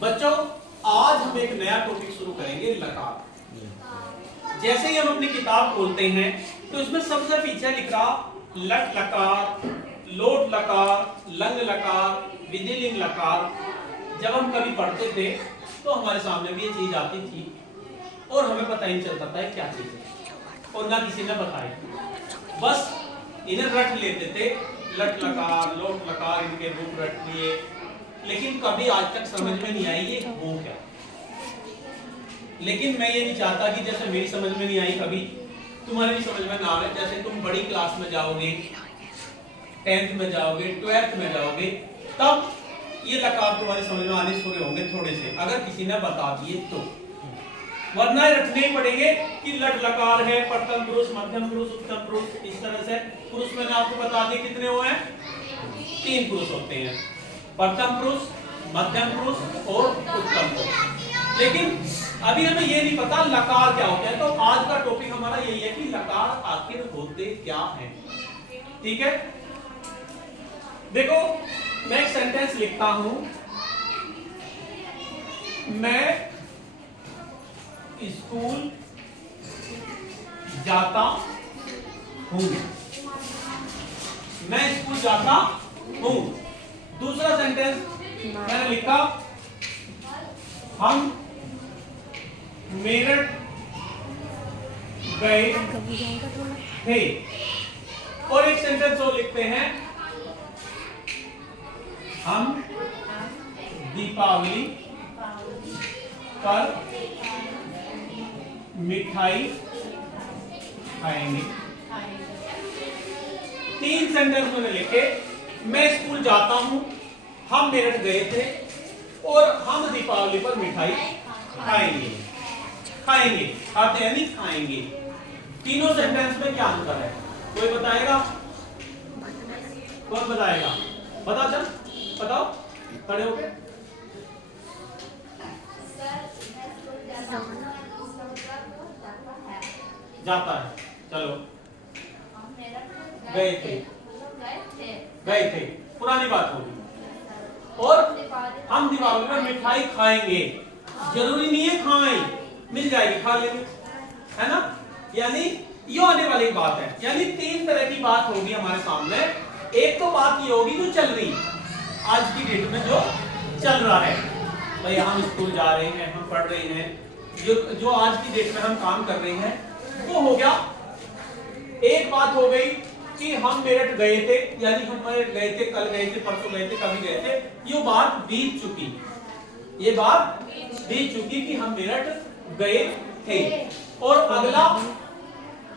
बच्चों आज हम एक नया टॉपिक शुरू करेंगे, लकार। जैसे ही हम अपनी किताब खोलते हैं तो इसमें सबसे पीछे लिख रहा लट लकार, लोट लकार, लंग लकार, विधिलिंग लकार। जब हम कभी पढ़ते थे तो हमारे सामने भी ये चीज आती थी और हमें पता ही नहीं चलता था क्या चीज है और ना किसी ने बताई, बस इन्हें रट लेते थे। लट लकार, लोट लकार, इनके रूप रट लिए, लेकिन कभी आज तक समझ में नहीं आई ये हो क्या। लेकिन मैं ये नहीं चाहता कि जैसे मेरी समझ में नहीं आई कभी तुम्हारे भी समझ में ना आए। जैसे तुम बड़ी क्लास में जाओगे, 10th में जाओगे, 12th में जाओगे, तब ये लकार तुम्हारी समझ में आने शुरू होंगे थोड़े से, अगर किसी ने बता दिए तो। वरना रटने ही पड़ेंगे कि लट लकार है, प्रथम पुरुष, मध्यम पुरुष, उत्तम पुरुष, इस तरह से। पुरुष मैंने आपको बता दिए कितने हुए हैं, 3 पुरुष होते हैं, प्रथम पुरुष, मध्यम पुरुष और उत्तम पुरुष। लेकिन अभी हमें ये नहीं पता लकार क्या होता है, तो आज का टॉपिक हमारा यही है कि लकार आखिर होते क्या हैं। ठीक है, देखो मैं एक सेंटेंस लिखता हूं, मैं स्कूल जाता हूं, मैं स्कूल जाता हूं। दूसरा सेंटेंस मैंने लिखा, हम मेरठ गए थे। और एक सेंटेंस और लिखते हैं, हम दीपावली पर मिठाई खाएंगे। 3 सेंटेंस मैंने लिखे, मैं स्कूल जाता हूं, हम मेरठ गए थे और हम दीपावली पर मिठाई खाएंगे। खाएंगे, खाते यानी खाएंगे। तीनों सेंटेंस में क्या अंतर है, कोई बताएगा? कौन बताएगा? बता, चल बताओ, खड़े हो गए। जाता है, चलो गए थे, गए थे, पुरानी बात होगी। और हम दीपावली में मिठाई खाएंगे, जरूरी नहीं है खाएं, मिल जाएगी, खा लेंगे, है ना। यानी ये आने वाली बात है, यानी 3 तरह की बात होगी हमारे सामने। एक तो बात ये होगी जो चल रही आज की डेट में, जो चल रहा है, भाई हम स्कूल जा रहे हैं, हम पढ़ रहे हैं, जो आज की डेट में हम काम कर रहे हैं, वो हो गया। एक बात हो गई कि हम मेरठ गए थे, यानी हम मेरठ गए थे, कल गए थे, परसों गए थे, कभी गए थे, ये बात बीत चुकी, ये बात बीत चुकी कि हम मेरठ गए थे। और अगला,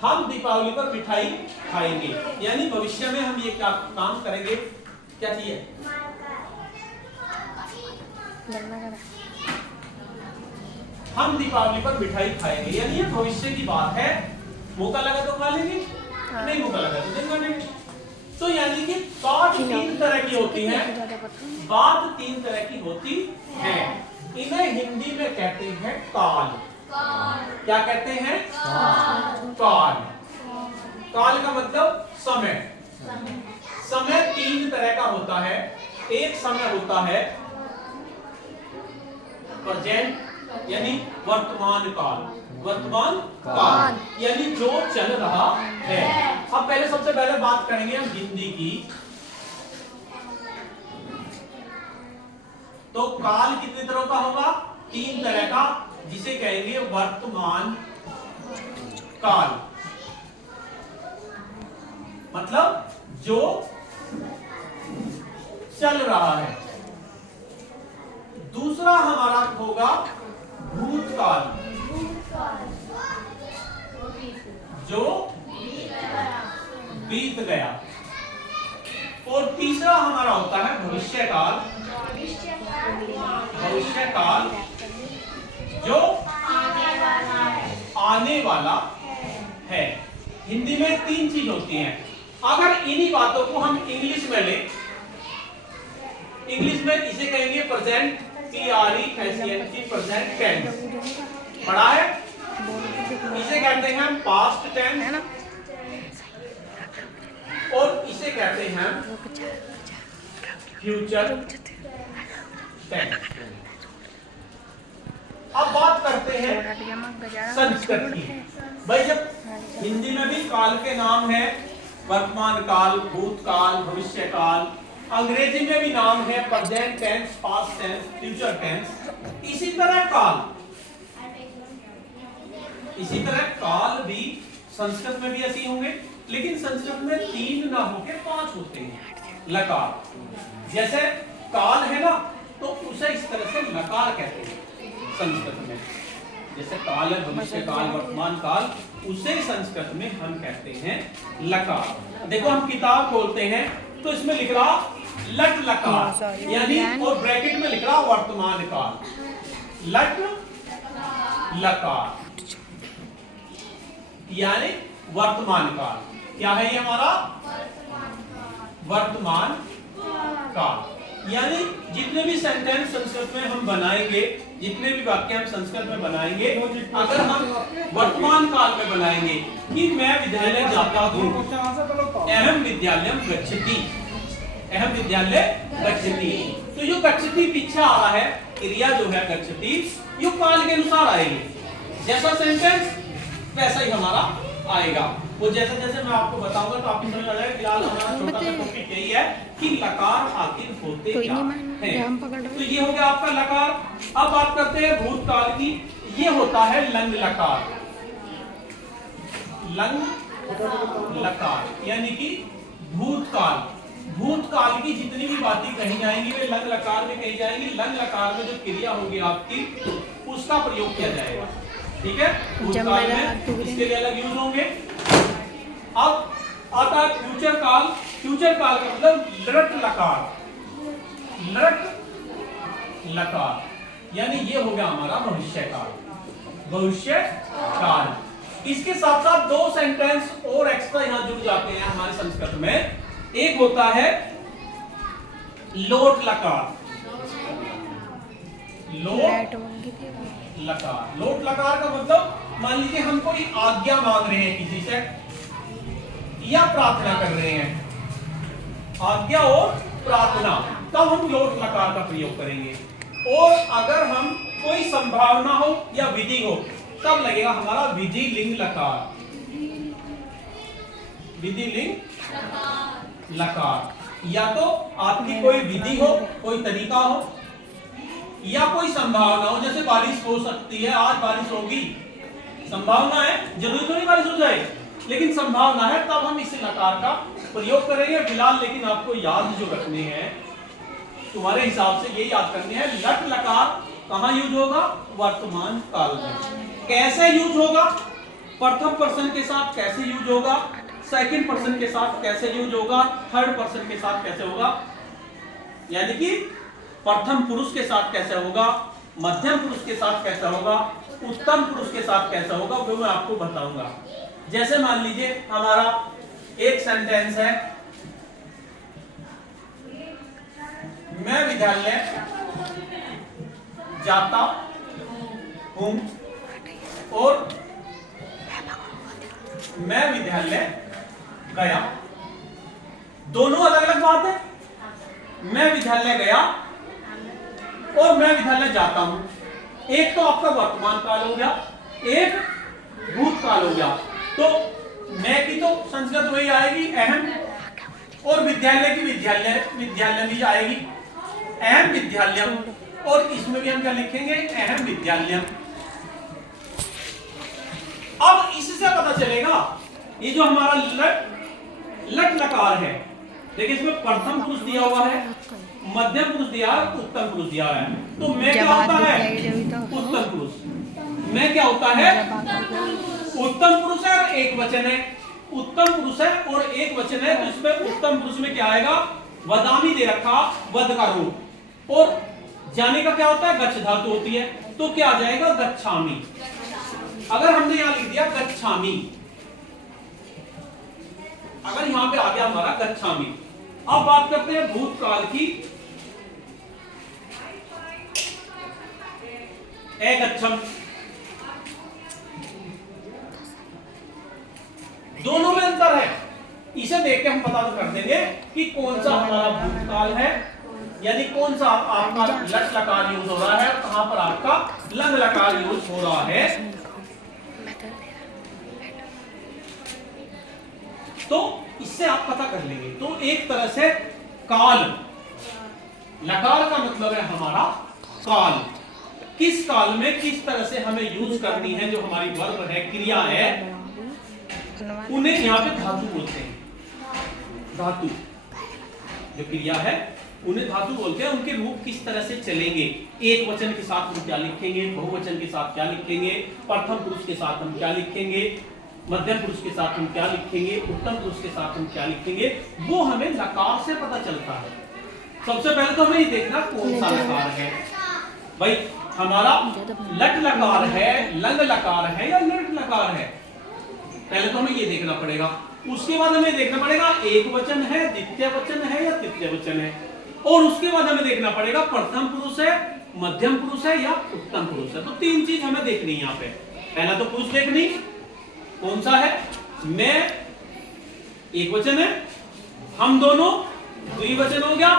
हम दीपावली पर मिठाई खाएंगे, यानी भविष्य में हम ये क्या काम करेंगे, क्या चाहिए, हम दीपावली पर मिठाई खाएंगे, यानी ये भविष्य की बात है। मौका लगा तो खा लेंगे, नहीं मौका लगा तो नहीं खाएंगे। तो यानी कि बात 3 तरह की होती है, बात 3 तरह की होती है। इन्हें हिंदी में कहते हैं काल। क्या कहते हैं? काल। काल का मतलब समय। समय 3 तरह का होता है। एक समय होता है प्रेजेंट, यानी वर्तमान काल, वर्तमान काल यानी जो चल रहा है। अब पहले, सबसे पहले बात करेंगे हम हिंदी की। तो काल कितने तरह का होगा? 3 तरह का, जिसे कहेंगे वर्तमान काल, मतलब जो चल रहा है। दूसरा हमारा होगा भूतकाल, जो बीत गया। और तीसरा हमारा होता है भविष्यकाल, भविष्यकाल जो आने वाला है। हिंदी में 3 चीज होती हैं। अगर इन्हीं बातों को हम इंग्लिश में लें, इंग्लिश में इसे कहेंगे प्रेजेंट, PRESENT, प्रेजेंट टेंस, पढ़ा है। इसे कहते हैं पास्ट टेंस और इसे कहते हैं फ्यूचर टेंस। अब बात करते हैं संस्कृत की। भाई जब हिंदी में भी काल के नाम है, वर्तमान काल, भूतकाल, भविष्य काल, अंग्रेजी में भी नाम है present tense, past tense, future tense. इसी तरह काल भी संस्कृत में भी ऐसे होंगे, लेकिन संस्कृत में 3 ना होके 5 होते हैं लकार। जैसे काल है ना, तो उसे इस तरह से लकार कहते हैं संस्कृत में। जैसे काल है, भविष्य काल, वर्तमान काल, उसे संस्कृत में हम कहते हैं लकार। देखो हम किताब खोलते हैं तो इसमें लिख रहा लट लकार, यानी और ब्रैकेट में लिख रहा वर्तमान काल, लट लकार यानी वर्तमान काल। क्या है ये हमारा वर्तमान काल। यानी जितने भी सेंटेंस संस्कृत में हम बनाएंगे, जितने भी वाक्य हम संस्कृत में बनाएंगे, अगर हम वर्तमान काल में बनाएंगे कि मैं विद्यालय जाता हूँ, अहम विद्यालयम गच्छति, अहम विद्यालय गच्छति, तो जो गच्छति पीछे आ रहा है, क्रिया जो है गच्छति, यो काल के अनुसार आएगी। जैसा सेंटेंस वैसा ही हमारा आएगा। वो जैसे जैसे मैं आपको बताऊंगा तो आपको समझ आ जाएगा। फिलहाल हमारा छोटा सा टॉपिक यही है कि लकार आखिर होते क्या हैं। तो ये हो गया आपका लकार। अब बात करते हैं भूतकाल की। ये होता है लंग लकार, लंग लकार यानी कि भूतकाल। भूतकाल की जितनी भी बातें कही जाएंगी वे लंग लकार में कही जाएंगी। लंग लकार में जो क्रिया होगी आपकी, उसका प्रयोग किया जाएगा। ठीक है, भूतकाल में इसके लिए अलग यूज होंगे। अब आता है फ्यूचर काल। फ्यूचर काल का मतलब लृट लकार, लृट लकार यानी ये हो गया हमारा भविष्य काल, भविष्य काल। इसके साथ साथ 2 सेंटेंस और एक्स्ट्रा यहां जुड़ जाते हैं हमारे संस्कृत में। एक होता है लोट लकार, लोट लकार। लोट लकार का मतलब मान लीजिए हम कोई आज्ञा मांग रहे हैं किसी से या प्रार्थना कर रहे हैं, आज्ञा और प्रार्थना, तब हम लोट लकार का प्रयोग करेंगे। और अगर हम कोई संभावना हो या विधि हो, तब लगेगा हमारा विधि लिंग लकार, विधि लिंग लकार। या तो आपकी कोई विधि हो, कोई तरीका हो, या कोई संभावना हो, जैसे बारिश हो सकती है, आज बारिश होगी, संभावना है, जरूरी तो नहीं बारिश हो जाए, लेकिन संभावना है, तब हम इस लकार का प्रयोग करेंगे। फिलहाल लेकिन आपको याद जो रखने हैं, तुम्हारे हिसाब से ये याद करने हैं, लट लकार कहां यूज होगा? वर्तमान काल में। कैसे यूज होगा? प्रथम पर्सन के साथ कैसे यूज होगा, सेकंड पर्सन के साथ कैसे यूज होगा, थर्ड पर्सन के साथ कैसे होगा, यानी कि प्रथम पुरुष के साथ कैसे होगा, मध्यम पुरुष के साथ कैसा होगा, उत्तम पुरुष के साथ कैसा होगा, वो मैं आपको बताऊंगा। जैसे मान लीजिए हमारा एक सेंटेंस है, मैं विद्यालय जाता हूं और मैं विद्यालय गया। दोनों अलग अलग बात है। मैं विद्यालय गया और मैं विद्यालय जाता हूं। एक तो आपका वर्तमान काल हो गया, एक भूतकाल हो गया। तो मैं की तो संस्कृत वही आएगी अहम, और विद्यालय की विद्यालय भी आएगी अहम विद्यालयम, और इसमें भी हम क्या लिखेंगे? अहम विद्यालयम। अब इससे पता चलेगा ये जो हमारा लट लकार है, देखिए इसमें प्रथम पुरुष दिया हुआ है, मध्यम पुरुष दिया है, उत्तम पुरुष दिया है। तो मैं क्या होता है? उत्तम पुरुष। मैं क्या होता है? उत्तम पुरुष है और एक वचन है। उत्तम पुरुष है और एक वचन है, तो इसमें उत्तम पुरुष में क्या आएगा? वदामी दे रखा, वद का रूप। और जाने का क्या होता है? गच्छ धातु होती है, तो क्या आ जाएगा? गच्छामि। अगर हमने यहां लिख दिया गच्छामि, अगर यहां पे आ गया हमारा गच्छामि। अब बात करते हैं भूतकाल की। एगच्छम, दोनों में अंतर है। इसे देख के हम पता तो कर देंगे कि कौन सा हमारा भूतकाल है, यानी कौन सा आपका लट लकार यूज हो रहा है और कहां पर आपका आपका लंग लकार यूज हो रहा है। तो इससे आप पता कर लेंगे। तो एक तरह से काल, लकार का मतलब है हमारा काल। किस काल में किस तरह से हमें यूज करनी है, जो हमारी वर्ब है, क्रिया है, उन्हें यहाँ पे धातु बोलते हैं। धातु जो क्रिया है उन्हें धातु बोलते हैं। उनके रूप किस तरह से चलेंगे, एक वचन के साथ हम क्या लिखेंगे, बहुवचन के साथ क्या लिखेंगे, प्रथम पुरुष के साथ हम क्या लिखेंगे, मध्यम पुरुष के साथ हम क्या लिखेंगे, उत्तम पुरुष के साथ हम क्या लिखेंगे, वो हमें लकार से पता चलता है। सबसे पहले तो हमें ये देखना कौन सा लकार है भाई, हमारा लट लकार है, लंग लकार है या लट लकार है। पहले तो हमें ये देखना पड़ेगा। उसके बाद हमें देखना पड़ेगा एक वचन है, द्वितीय वचन है या तृतीय वचन है। और उसके बाद हमें देखना पड़ेगा प्रथम पुरुष है, मध्यम पुरुष है या उत्तम पुरुष है। तो तीन चीज हमें देखनी है यहाँ पे। पहला तो पुरुष देखनी कौन सा है, मैं एक वचन है, हम दोनों द्विवचन हो गया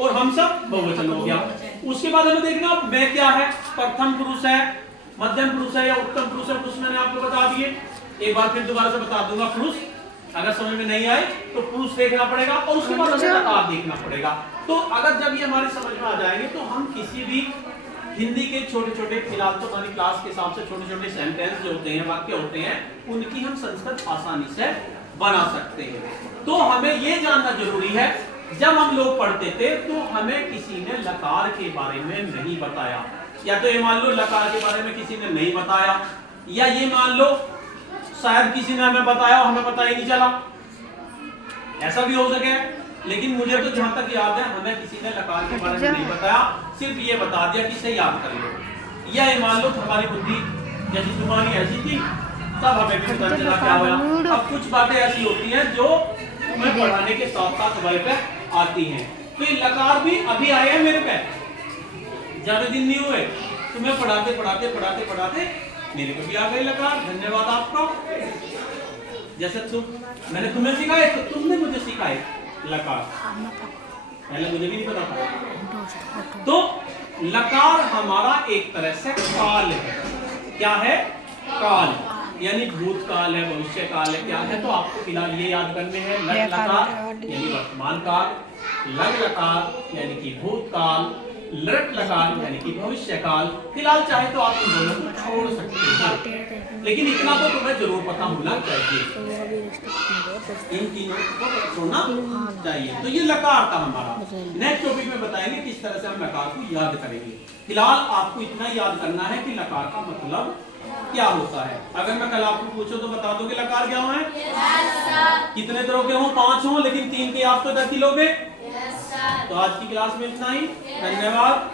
और हम सब बहुवचन हो गया। उसके बाद हमें देखना मैं क्या है, प्रथम पुरुष है, मध्यम पुरुष है या उत्तम पुरुष है। पुरुष मैंने आपको बता दिए, एक बार फिर दोबारा से बता दूंगा। पुरुष अगर समझ में नहीं आए तो पुरुष देखना पड़ेगा और उसके बाद हमें लकार देखना पड़ेगा। तो अगर जब ये हमारे समझ में आ जाएंगे तो हम किसी भी हिंदी के छोटे छोटे, फिलहाल तो हमारी क्लास के हिसाब से छोटे छोटे सेंटेंस जो होते हैं, वाक्य होते हैं, उनकी हम संस्कृत आसानी से बना सकते हैं। तो हमें ये जानना जरूरी है, जब हम लोग पढ़ते थे तो हमें किसी ने लकार के बारे में नहीं बताया, या तो ये मान लो लकार के बारे में किसी ने नहीं बताया, या ये मान लो शायद किसी ने हमें बताया और हमें पता ही नहीं चला, ऐसा भी हो सके। लेकिन मुझे तो जहां तक याद है हमें किसी ने लकार के बारे में नहीं बताया, सिर्फ ये बता दिया कि इसे याद कर लो, या ये मान लो हमारी बुद्धि जैसी तुम्हारी ऐसी थी, तब हमें भी पता चला क्या हुआ। अब कुछ बातें ऐसी होती हैं जो तुम्हें पढ़ाने के साथ साथ हमारे पे आती हैं। तो ये लकार भी अभी आए हैं मेरे पे, ज्यादा दिन नहीं हुए, तुम्हें पढ़ाते पढ़ाते पढ़ाते पढ़ाते मेरे को भी आ गई लकार। धन्यवाद आपका। जैसे मैंने तुम्हें सिखाए तो तुमने मुझे सिखाए लकार, पहले मुझे भी नहीं पता था। तो लकार हमारा एक तरह से काल है। क्या है? काल, यानी भूतकाल है, भविष्य काल है। क्या है? तो आपको फिलहाल ये याद करने हैं, लट लकार यानी वर्तमान काल, लंग लकार यानी कि भूतकाल, लट लकार यानी कि भविष्य काल। फिलहाल चाहे तो आप इन दोनों को छोड़ सकते हैं, लेकिन इतना तो तुम्हें जरूर पता होना चाहिए, इन तीनों को छोड़ना चाहिए। तो ये लकार था हमारा। नेक्स्ट टॉपिक में बताएंगे किस तरह से हम लकार को याद करेंगे। फिलहाल आपको इतना याद करना है कि लकार का मतलब क्या होता है। अगर मैं कल आपको पूछूं तो बता दोगे लकार क्या है? कितने तरह के हों? 5 हों, लेकिन 3 के आप तो 10 ही लोगे। तो आज की क्लास में इतना ही। धन्यवाद।